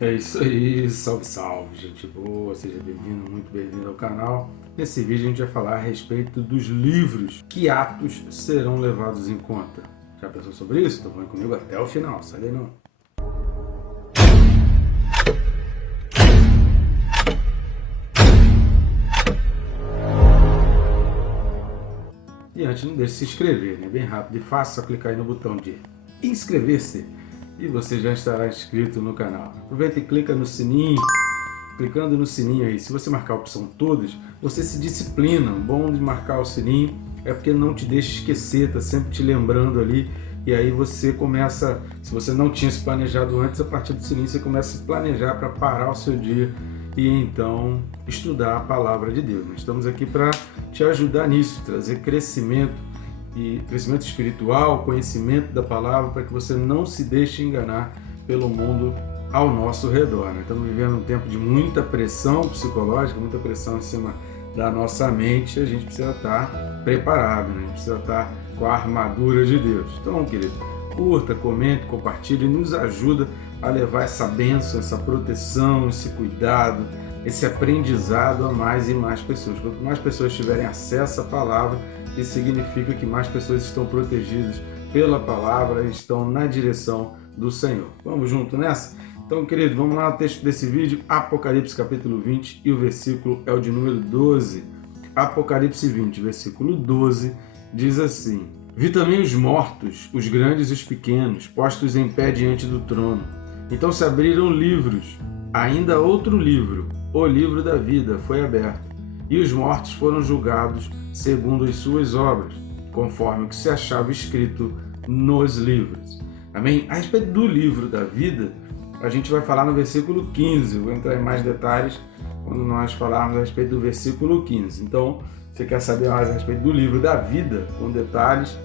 É isso aí, salve, salve, gente boa, seja bem-vindo, muito bem-vindo ao canal. Nesse vídeo a gente vai falar a respeito dos livros que atos serão levados em conta. Já pensou sobre isso? Então vem comigo até o final, sai daí não. E antes não deixe de se inscrever, né? Bem rápido e fácil, só clicar aí no botão de inscrever-se e você já estará inscrito no canal. Aproveita e clica no sininho. Clicando no sininho aí, se você marcar a opção todas, você se disciplina. O bom de marcar o sininho é porque não te deixa esquecer, tá sempre te lembrando ali. E aí você começa, se você não tinha se planejado antes, a partir do sininho você começa a se planejar para parar o seu dia e então estudar a palavra de Deus. Nós estamos aqui para te ajudar nisso, trazer crescimento e crescimento espiritual, conhecimento da palavra, para que você não se deixe enganar pelo mundo ao nosso redor. Né? Estamos vivendo um tempo de muita pressão psicológica, muita pressão em cima da nossa mente. A gente precisa estar preparado, né? A gente precisa estar com a armadura de Deus. Então, querido, curta, comente, compartilhe e nos ajuda a levar essa bênção, essa proteção, esse cuidado, esse aprendizado a mais e mais pessoas. Quanto mais pessoas tiverem acesso à palavra, isso significa que mais pessoas estão protegidas pela palavra e estão na direção do Senhor. Vamos junto nessa? Então, querido, vamos lá no texto desse vídeo, Apocalipse capítulo 20, e o versículo é o de número 12. Apocalipse 20, versículo 12, diz assim: Vi também os mortos, os grandes e os pequenos, postos em pé diante do trono. Então se abriram livros, ainda outro livro, o livro da vida, foi aberto, e os mortos foram julgados segundo as suas obras, conforme o que se achava escrito nos livros. Amém? A respeito do livro da vida, a gente vai falar no versículo 15. Eu vou entrar em mais detalhes quando nós falarmos a respeito do versículo 15. Então, você quer saber mais a respeito do livro da vida, com detalhes,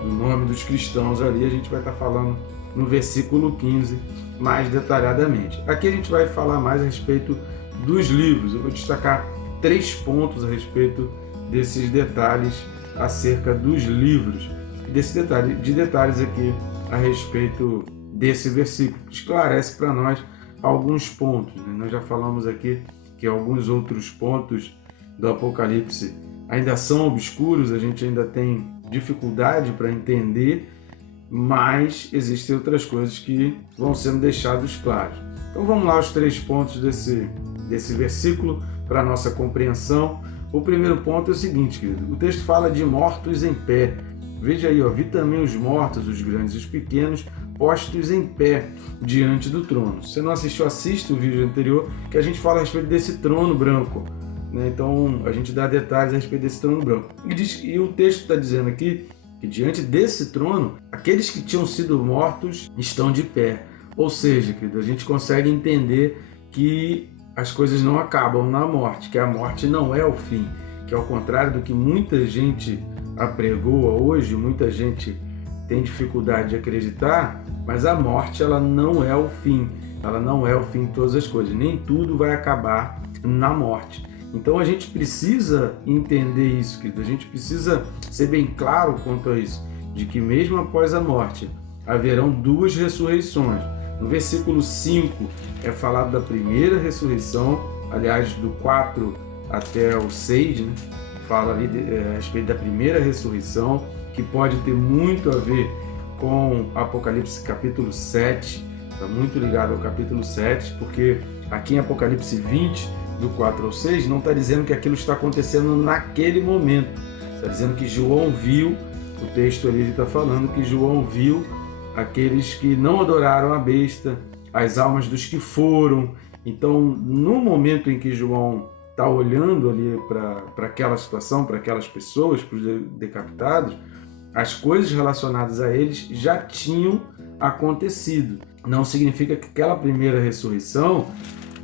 do nome dos cristãos ali, a gente vai estar falando no versículo 15 mais detalhadamente. Aqui a gente vai falar mais a respeito dos livros. Eu vou destacar 3 pontos a respeito desses detalhes acerca dos livros. E detalhes aqui a respeito desse versículo, que esclarece para nós alguns pontos. Né? Nós já falamos aqui que alguns outros pontos do Apocalipse ainda são obscuros, a gente ainda tem dificuldade para entender, mas existem outras coisas que vão sendo deixados claros. Então vamos lá aos 3 pontos desse versículo para a nossa compreensão. O primeiro ponto é o seguinte, querido, o texto fala de mortos em pé. Veja aí, vi também os mortos, os grandes e os pequenos, postos em pé diante do trono. Se você não assistiu, assista o vídeo anterior, que a gente fala a respeito desse trono branco. Né? Então, a gente dá detalhes a respeito desse trono branco. E o texto está dizendo aqui que diante desse trono, aqueles que tinham sido mortos estão de pé. Ou seja, querido, a gente consegue entender que as coisas não acabam na morte, que a morte não é o fim, que ao contrário do que muita gente apregoa hoje, muita gente tem dificuldade de acreditar, mas a morte ela não é o fim, ela não é o fim de todas as coisas, nem tudo vai acabar na morte. Então a gente precisa entender isso, querido, a gente precisa ser bem claro quanto a isso, de que mesmo após a morte haverão 2 ressurreições. No versículo 5 é falado da primeira ressurreição, aliás, do 4 até o 6, né? Fala ali a respeito da primeira ressurreição, que pode ter muito a ver com Apocalipse capítulo 7, está muito ligado ao capítulo 7, porque aqui em Apocalipse 20, do 4 ao 6, não está dizendo que aquilo está acontecendo naquele momento, está dizendo que João viu, o texto ali está falando que João viu aqueles que não adoraram a besta, as almas dos que foram. Então, no momento em que João está olhando ali para aquela situação, para aquelas pessoas, para os decapitados, as coisas relacionadas a eles já tinham acontecido. Não significa que aquela primeira ressurreição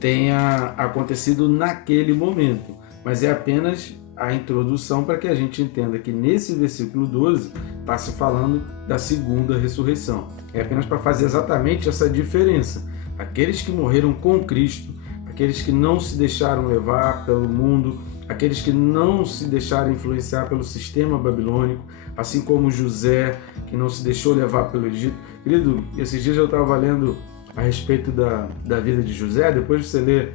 tenha acontecido naquele momento, mas é apenas a introdução para que a gente entenda que nesse versículo 12 está se falando da segunda ressurreição. É apenas para fazer exatamente essa diferença. Aqueles que morreram com Cristo, aqueles que não se deixaram levar pelo mundo, aqueles que não se deixaram influenciar pelo sistema babilônico, assim como José, que não se deixou levar pelo Egito. Querido, esses dias eu estava lendo a respeito da vida de José, depois você lê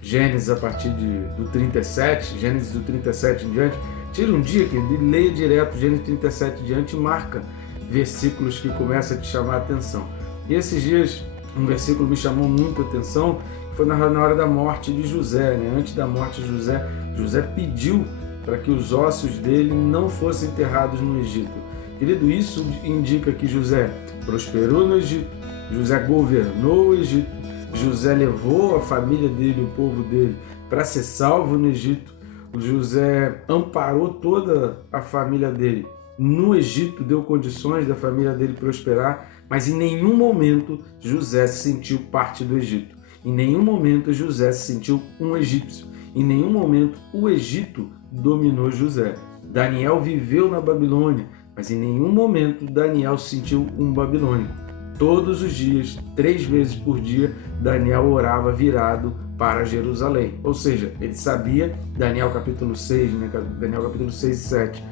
Gênesis a partir do 37, Gênesis do 37 em diante, tira um dia que ele lê direto Gênesis 37 em diante e marca versículos que começam a te chamar a atenção. E esses dias, um versículo me chamou muito a atenção, foi na hora da morte de José, né? Antes da morte de José, José pediu para que os ossos dele não fossem enterrados no Egito. Querido, isso indica que José prosperou no Egito, José governou o Egito, José levou a família dele, o povo dele, para ser salvo no Egito. José amparou toda a família dele no Egito, deu condições da família dele prosperar, mas em nenhum momento José se sentiu parte do Egito. Em nenhum momento José se sentiu um egípcio. Em nenhum momento o Egito dominou José. Daniel viveu na Babilônia, mas em nenhum momento Daniel se sentiu um babilônico. Todos os dias, 3 vezes por dia, Daniel orava virado para Jerusalém. Ou seja, ele sabia, Daniel capítulo 6, né? Daniel capítulo 6 e 7,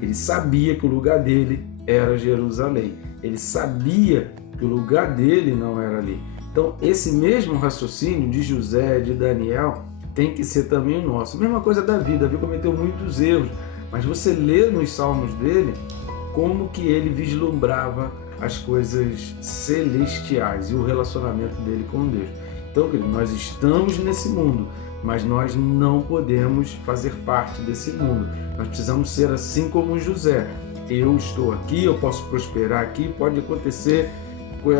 ele sabia que o lugar dele era Jerusalém. Ele sabia que o lugar dele não era ali. Então, esse mesmo raciocínio de José, de Daniel, tem que ser também o nosso. Mesma coisa Davi. Davi cometeu muitos erros, mas você lê nos salmos dele como que ele vislumbrava as coisas celestiais e o relacionamento dele com Deus. Então, querido, nós estamos nesse mundo, mas nós não podemos fazer parte desse mundo. Nós precisamos ser assim como José. Eu estou aqui, eu posso prosperar aqui, pode acontecer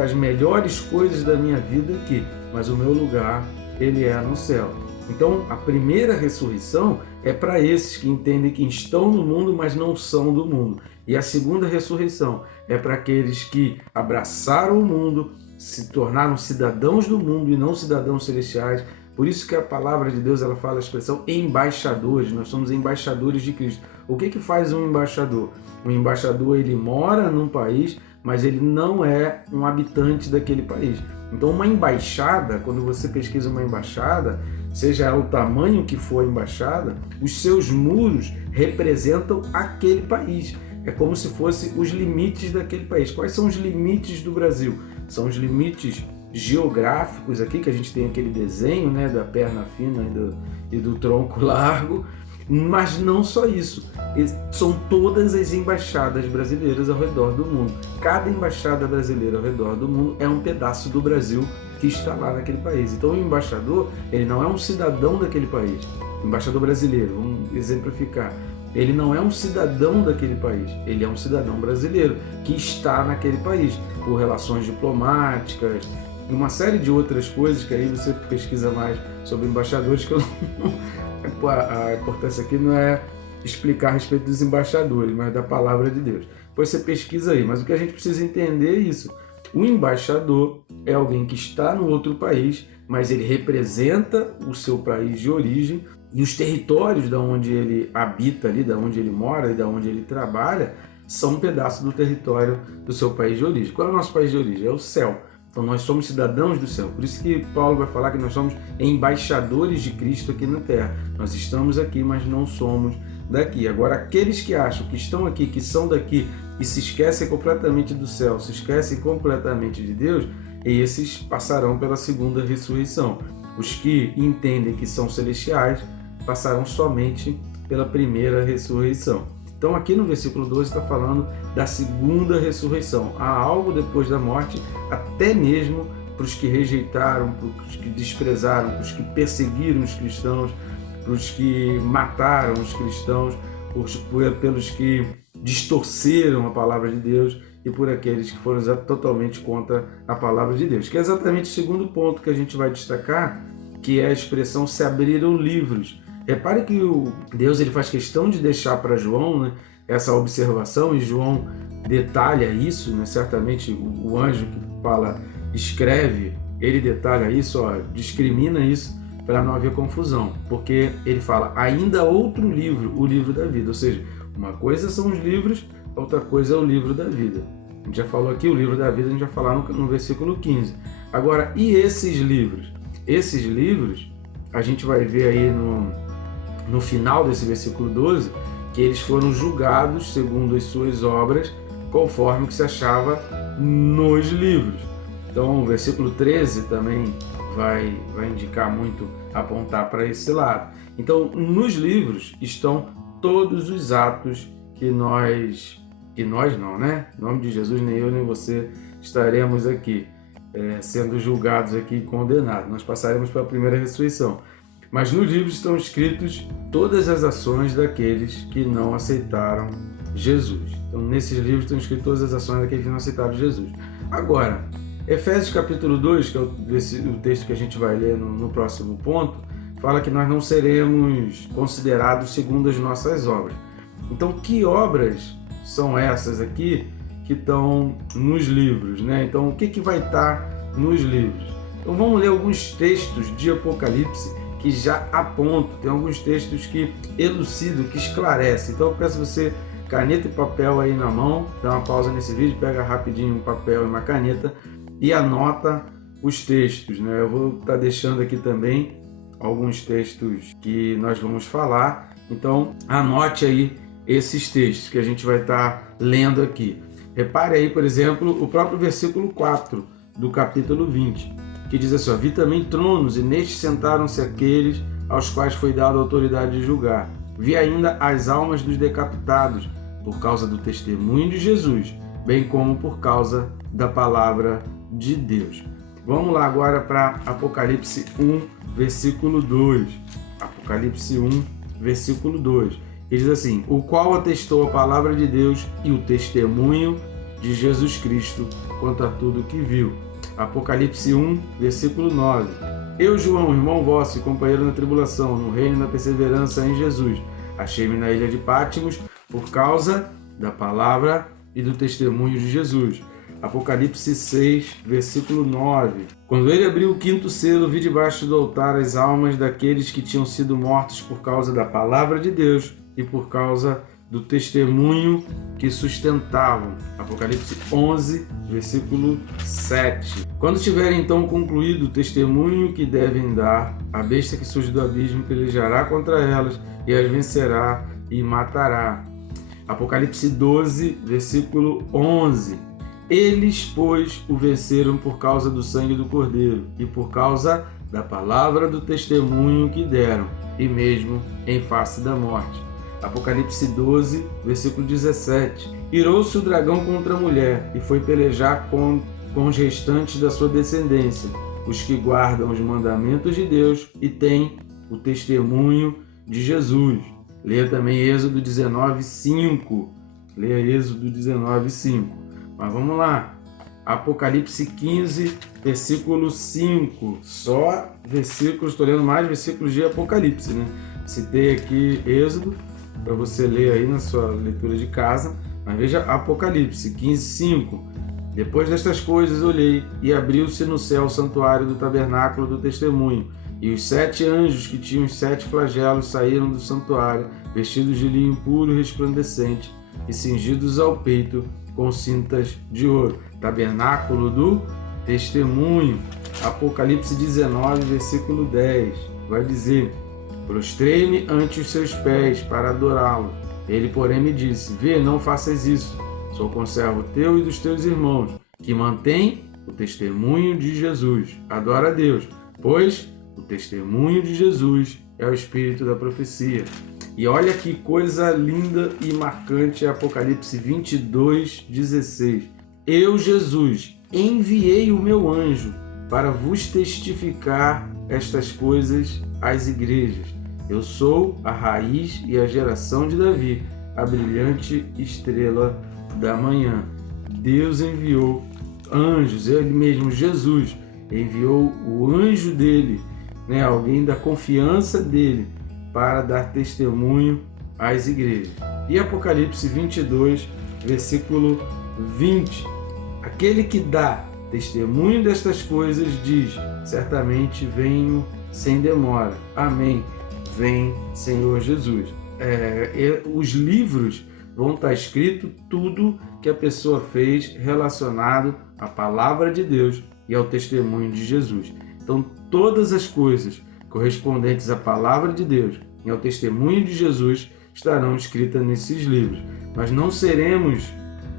as melhores coisas da minha vida aqui, mas o meu lugar, ele é no céu. Então, a primeira ressurreição é para esses que entendem que estão no mundo, mas não são do mundo. E a segunda ressurreição é para aqueles que abraçaram o mundo, se tornaram cidadãos do mundo e não cidadãos celestiais. Por isso que a palavra de Deus ela fala a expressão embaixadores. Nós somos embaixadores de Cristo. O que faz um embaixador? O embaixador ele mora num país, mas ele não é um habitante daquele país. Então, uma embaixada, quando você pesquisa uma embaixada, seja o tamanho que for a embaixada, os seus muros representam aquele país. É como se fossem os limites daquele país. Quais são os limites do Brasil? São os limites geográficos aqui, que a gente tem aquele desenho, né, da perna fina e do tronco largo, mas não só isso. São todas as embaixadas brasileiras ao redor do mundo. Cada embaixada brasileira ao redor do mundo é um pedaço do Brasil que está lá naquele país. Então o embaixador, ele não é um cidadão daquele país. O embaixador brasileiro, vamos exemplificar, ele não é um cidadão daquele país, ele é um cidadão brasileiro que está naquele país, por relações diplomáticas, e uma série de outras coisas que aí você pesquisa mais sobre embaixadores, que eu não, a importância aqui não é explicar a respeito dos embaixadores, mas da palavra de Deus. Depois você pesquisa aí, mas o que a gente precisa entender é isso. O embaixador é alguém que está no outro país, mas ele representa o seu país de origem e os territórios da onde ele habita ali, da onde ele mora e da onde ele trabalha, são um pedaço do território do seu país de origem. Qual é o nosso país de origem? É o céu. Então nós somos cidadãos do céu. Por isso que Paulo vai falar que nós somos embaixadores de Cristo aqui na terra. Nós estamos aqui, mas não somos daqui. Agora, aqueles que acham que estão aqui, que são daqui e se esquecem completamente do céu, se esquecem completamente de Deus, esses passarão pela segunda ressurreição. Os que entendem que são celestiais passarão somente pela primeira ressurreição. Então aqui no versículo 12 está falando da segunda ressurreição. Há algo depois da morte, até mesmo para os que rejeitaram, para os que desprezaram, para os que perseguiram os cristãos, para os que mataram os cristãos, pelos que distorceram a palavra de Deus e por aqueles que foram totalmente contra a palavra de Deus. Que é exatamente o segundo ponto que a gente vai destacar, que é a expressão se abriram livros. Repare que Deus ele faz questão de deixar para João, né, essa observação, e João detalha isso, né, certamente o anjo que fala, escreve, ele detalha isso, discrimina isso para não haver confusão, porque ele fala, ainda outro livro, o livro da vida, ou seja, uma coisa são os livros, outra coisa é o livro da vida. A gente já falou aqui, o livro da vida, a gente já falou no versículo 15. Agora, e esses livros? Esses livros, a gente vai ver aí no final desse versículo 12, que eles foram julgados segundo as suas obras, conforme o que se achava nos livros. Então o versículo 13 também vai indicar muito, apontar para esse lado. Então nos livros estão todos os atos que nós não, né? Em nome de Jesus, nem eu nem você estaremos aqui sendo julgados aqui e condenados. Nós passaremos para a primeira ressurreição. Mas nos livros estão escritos todas as ações daqueles que não aceitaram Jesus. Então nesses livros estão escritas todas as ações daqueles que não aceitaram Jesus. Agora, Efésios capítulo 2, que é o texto que a gente vai ler no próximo ponto, fala que nós não seremos considerados segundo as nossas obras. Então, que obras são essas aqui que estão nos livros, né? Então, o que vai estar nos livros? Então, vamos ler alguns textos de Apocalipse que já apontam, tem alguns textos que elucidam, que esclarecem. Então, eu peço você, caneta e papel aí na mão, dá uma pausa nesse vídeo, pega rapidinho um papel e uma caneta e anota os textos, né? Eu vou estar deixando aqui também alguns textos que nós vamos falar, então anote aí esses textos que a gente vai estar lendo aqui. Repare aí, por exemplo, o próprio versículo 4 do capítulo 20, que diz assim: vi também tronos, e nestes sentaram-se aqueles aos quais foi dada a autoridade de julgar. Vi ainda as almas dos decapitados, por causa do testemunho de Jesus, bem como por causa da palavra de Deus. Vamos lá agora para Apocalipse 1, versículo 2. Apocalipse 1, versículo 2. Ele diz assim: o qual atestou a palavra de Deus e o testemunho de Jesus Cristo quanto a tudo que viu. Apocalipse 1, versículo 9. Eu, João, irmão vosso e companheiro na tribulação, no reino e na perseverança em Jesus, achei-me na ilha de Pátimos por causa da palavra e do testemunho de Jesus. Apocalipse 6, versículo 9. Quando ele abriu o quinto selo, vi debaixo do altar as almas daqueles que tinham sido mortos por causa da palavra de Deus e por causa do testemunho que sustentavam. Apocalipse 11, versículo 7. Quando tiverem então concluído o testemunho que devem dar, a besta que surge do abismo pelejará contra elas e as vencerá e matará. Apocalipse 12, versículo 11. Eles, pois, o venceram por causa do sangue do Cordeiro e por causa da palavra do testemunho que deram, e mesmo em face da morte. Apocalipse 12, versículo 17. Irou-se o dragão contra a mulher e foi pelejar com os restantes da sua descendência, os que guardam os mandamentos de Deus e têm o testemunho de Jesus. Leia também Êxodo 19, 5. Leia Êxodo 19, 5. Mas vamos lá, Apocalipse 15, versículo 5, só versículos, estou lendo mais versículos de Apocalipse, né? Citei aqui Êxodo, para você ler aí na sua leitura de casa, mas veja Apocalipse 15, 5. Depois destas coisas olhei, e abriu-se no céu o santuário do tabernáculo do testemunho, e os 7 anjos que tinham os 7 flagelos saíram do santuário, vestidos de linho puro e resplandecente, e cingidos ao peito com cintas de ouro. Tabernáculo do testemunho. Apocalipse 19, versículo 10. Vai dizer: prostrei-me ante os seus pés para adorá-lo. Ele, porém, me disse: vê, não faças isso. Sou conservo teu e dos teus irmãos, que mantém o testemunho de Jesus. Adora a Deus, pois o testemunho de Jesus é o espírito da profecia. E olha que coisa linda e marcante, Apocalipse 22, 16. Eu, Jesus, enviei o meu anjo para vos testificar estas coisas às igrejas. Eu sou a raiz e a geração de Davi, a brilhante estrela da manhã. Deus enviou anjos, ele mesmo, Jesus, enviou o anjo dele, né, alguém da confiança dele, para dar testemunho às igrejas. E Apocalipse 22, versículo 20. Aquele que dá testemunho destas coisas diz: certamente venho sem demora. Amém. Vem, Senhor Jesus. Os livros vão estar escrito tudo que a pessoa fez relacionado à palavra de Deus e ao testemunho de Jesus. Então, todas as coisas correspondentes à palavra de Deus e ao testemunho de Jesus estarão escritas nesses livros. Nós não seremos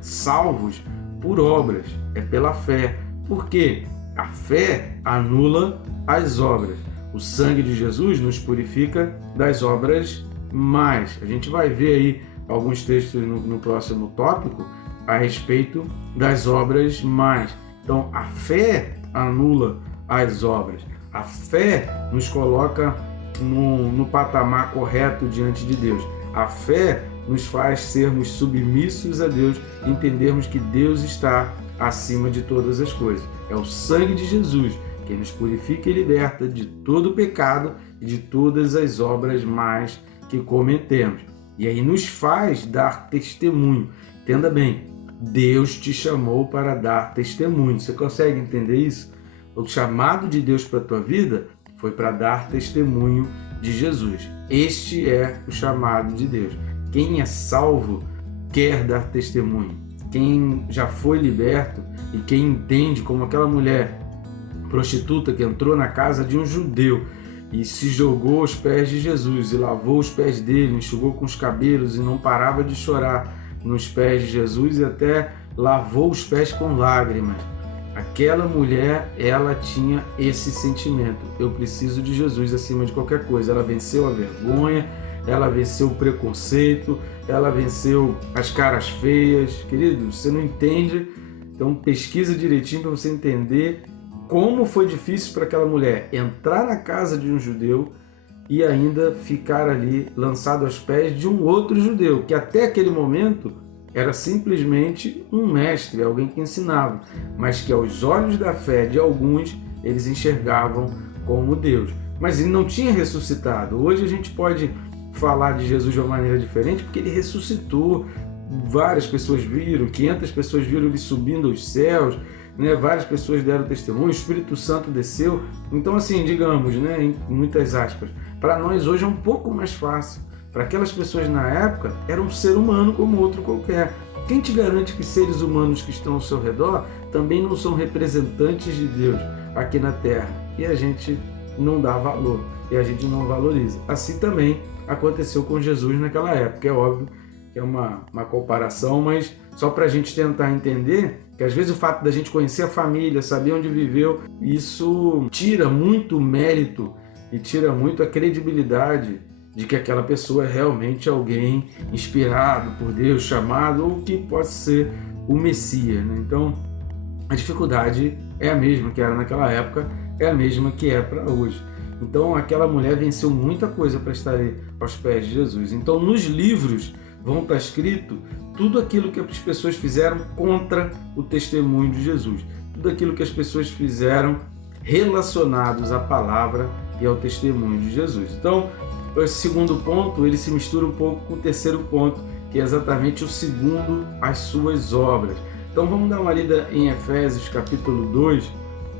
salvos por obras, é pela fé, Porque a fé anula as obras. O sangue de Jesus nos purifica das obras más. A gente vai ver aí alguns textos no próximo tópico a respeito das obras más. Então, a fé anula as obras. A fé nos coloca no patamar correto diante de Deus. A fé nos faz sermos submissos a Deus, entendermos que Deus está acima de todas as coisas. É o sangue de Jesus que nos purifica e liberta de todo o pecado e de todas as obras más que cometemos. E aí nos faz dar testemunho. Entenda bem, Deus te chamou para dar testemunho. Você consegue entender isso? O chamado de Deus para a tua vida foi para dar testemunho de Jesus. Este é o chamado de Deus. Quem é salvo quer dar testemunho. Quem já foi liberto e quem entende, como aquela mulher prostituta que entrou na casa de um judeu e se jogou aos pés de Jesus e lavou os pés dele, enxugou com os cabelos e não parava de chorar nos pés de Jesus e até lavou os pés com lágrimas. Aquela mulher, ela tinha esse sentimento: eu preciso de Jesus acima de qualquer coisa. Ela venceu a vergonha, ela venceu o preconceito, ela venceu as caras feias. Querido, você não entende? Então pesquisa direitinho para você entender como foi difícil para aquela mulher entrar na casa de um judeu e ainda ficar ali lançado aos pés de um outro judeu, que até aquele momento era simplesmente um mestre, alguém que ensinava, mas que aos olhos da fé de alguns, eles enxergavam como Deus. Mas ele não tinha ressuscitado. Hoje a gente pode falar de Jesus de uma maneira diferente, porque ele ressuscitou. Várias pessoas viram, 500 pessoas viram ele subindo aos céus, né? Várias pessoas deram testemunho, o Espírito Santo desceu. Então, assim, digamos, né, em muitas aspas, para nós hoje é um pouco mais fácil. Para aquelas pessoas na época, era um ser humano como outro qualquer. Quem te garante que seres humanos que estão ao seu redor também não são representantes de Deus aqui na Terra? E a gente não dá valor, e a gente não valoriza. Assim também aconteceu com Jesus naquela época. É óbvio que é uma comparação, mas só para a gente tentar entender que às vezes o fato da gente conhecer a família, saber onde viveu, isso tira muito mérito e tira muito a credibilidade de que aquela pessoa é realmente alguém inspirado por Deus, chamado, ou que pode ser o Messias, né? Então, a dificuldade é a mesma que era naquela época, é a mesma que é para hoje. Então, aquela mulher venceu muita coisa para estar aos pés de Jesus. Então, nos livros vão estar escrito tudo aquilo que as pessoas fizeram contra o testemunho de Jesus. Tudo aquilo que as pessoas fizeram relacionados à palavra e ao testemunho de Jesus. Então, esse segundo ponto, ele se mistura um pouco com o terceiro ponto, que é exatamente o segundo, as suas obras. Então vamos dar uma lida em Efésios capítulo 2,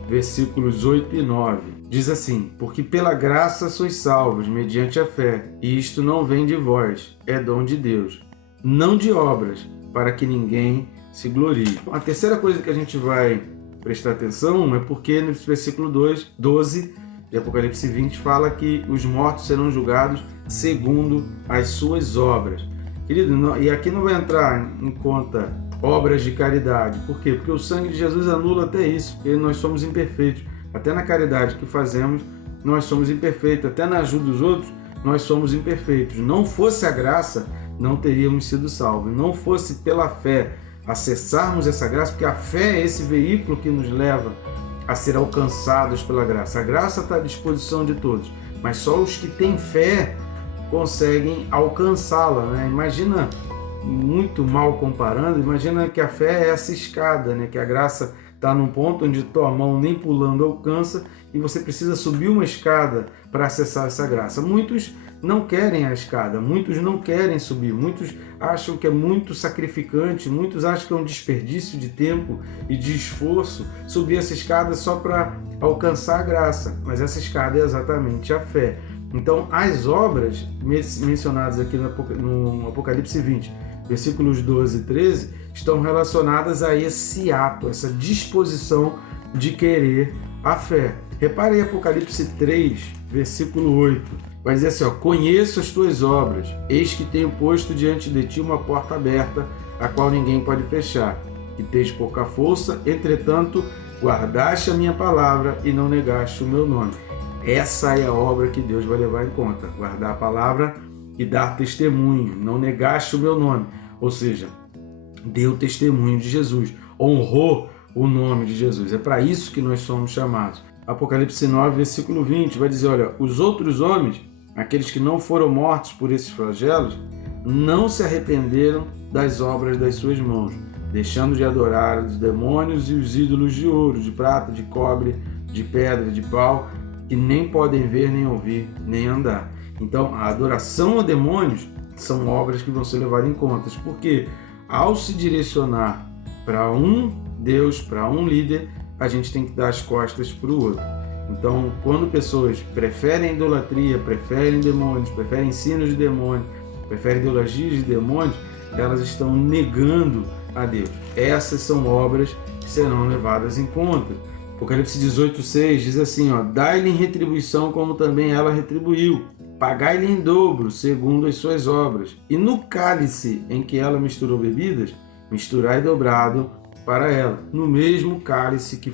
versículos 8 e 9. Diz assim: porque pela graça sois salvos, mediante a fé, e isto não vem de vós, é dom de Deus, não de obras, para que ninguém se glorie. A terceira coisa que a gente vai prestar atenção é porque no versículo 12 de Apocalipse 20 fala que os mortos serão julgados segundo as suas obras. Querido, e aqui não vai entrar em conta obras de caridade. Por quê? Porque o sangue de Jesus anula até isso, porque nós somos imperfeitos. Até na caridade que fazemos, nós somos imperfeitos. Até na ajuda dos outros, nós somos imperfeitos. Não fosse a graça, não teríamos sido salvos. Não fosse pela fé acessarmos essa graça, porque a fé é esse veículo que nos leva a ser alcançados pela graça. A graça está à disposição de todos, mas só os que têm fé conseguem alcançá-la, né? Imagina, muito mal comparando, imagina que a fé é essa escada, né? Que a graça está num ponto onde tua mão nem pulando alcança e você precisa subir uma escada para acessar essa graça. Muitos não querem a escada, muitos não querem subir, muitos acham que é muito sacrificante, muitos acham que é um desperdício de tempo e de esforço subir essa escada só para alcançar a graça, mas essa escada é exatamente a fé. Então, as obras mencionadas aqui no Apocalipse 20, versículos 12 e 13, estão relacionadas a esse ato, essa disposição de querer a fé. Repare em Apocalipse 3, versículo 8. Vai dizer assim, ó: conheço as tuas obras, eis que tenho posto diante de ti uma porta aberta, a qual ninguém pode fechar, que tens pouca força, entretanto guardaste a minha palavra e não negaste o meu nome. Essa é a obra que Deus vai levar em conta, guardar a palavra e dar testemunho, não negaste o meu nome, ou seja, deu testemunho de Jesus, honrou o nome de Jesus. É para isso que nós somos chamados. Apocalipse 9, versículo 20, vai dizer, olha, os outros homens, aqueles que não foram mortos por esses flagelos, não se arrependeram das obras das suas mãos, deixando de adorar os demônios e os ídolos de ouro, de prata, de cobre, de pedra, de pau, que nem podem ver, nem ouvir, nem andar. Então, a adoração a demônios são obras que vão ser levadas em conta, porque ao se direcionar para um Deus, para um líder, a gente tem que dar as costas para o outro. Então, quando pessoas preferem idolatria, preferem demônios, preferem ensinos de demônios, preferem ideologias de demônios, elas estão negando a Deus. Essas são obras que serão levadas em conta. Apocalipse 18:6 diz assim, ó, dai-lhe em retribuição como também ela retribuiu. Pagai-lhe em dobro, segundo as suas obras. E no cálice em que ela misturou bebidas, misturai dobrado para ela. No mesmo cálice que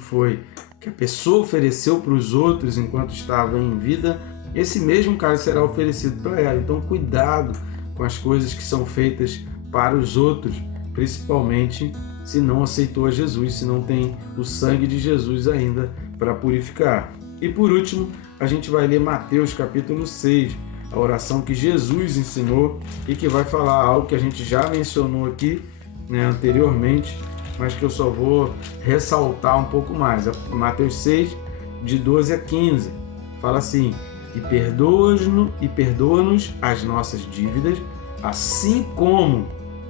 a pessoa ofereceu para os outros enquanto estava em vida, esse mesmo cálice será oferecido para ela. Então, cuidado com as coisas que são feitas para os outros, principalmente se não aceitou a Jesus, se não tem o sangue de Jesus ainda para purificar. E por último, a gente vai ler Mateus capítulo 6, a oração que Jesus ensinou e que vai falar algo que a gente já mencionou aqui, anteriormente, mas que eu só vou ressaltar um pouco mais. Mateus 6, de 12 a 15, fala assim, e perdoa-nos as nossas dívidas, assim como,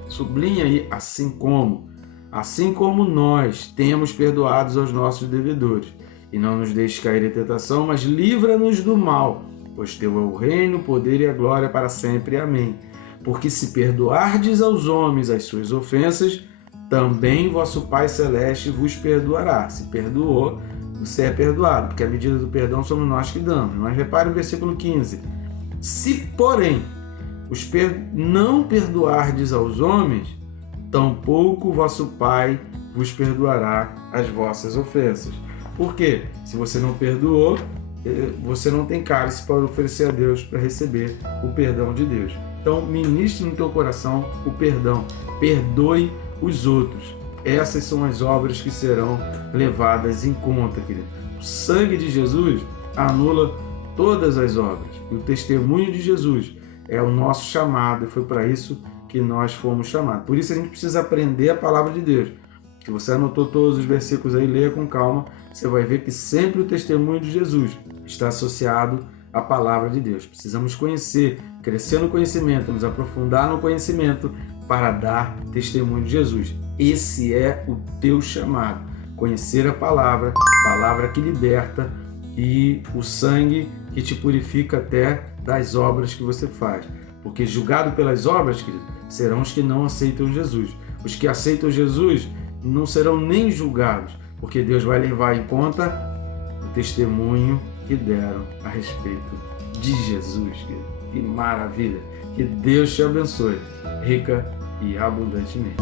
sublinha aí, assim como nós temos perdoados aos nossos devedores. E não nos deixes cair em tentação, mas livra-nos do mal, pois teu é o reino, o poder e a glória para sempre. Amém. Porque se perdoardes aos homens as suas ofensas, também vosso Pai Celeste vos perdoará. Se perdoou, você é perdoado, porque a medida do perdão somos nós que damos. Mas repare o versículo 15. Se, porém, não perdoardes aos homens, tampouco vosso Pai vos perdoará as vossas ofensas. Por quê? Se você não perdoou, você não tem cálice para oferecer a Deus para receber o perdão de Deus. Então, ministre no teu coração o perdão. Perdoe os outros. Essas são as obras que serão levadas em conta, querido. O sangue de Jesus anula todas as obras. E o testemunho de Jesus é o nosso chamado. E foi para isso que nós fomos chamados. Por isso a gente precisa aprender a palavra de Deus. Se você anotou todos os versículos aí, leia com calma. Você vai ver que sempre o testemunho de Jesus está associado à palavra de Deus. Precisamos conhecer, crescer no conhecimento, nos aprofundar no conhecimento para dar testemunho de Jesus. Esse é o teu chamado. Conhecer a palavra que liberta e o sangue que te purifica até das obras que você faz. Porque julgado pelas obras, querido, serão os que não aceitam Jesus. Os que aceitam Jesus não serão nem julgados, porque Deus vai levar em conta o testemunho que deram a respeito de Jesus. Querido. Que maravilha! Que Deus te abençoe, rica e abundantemente.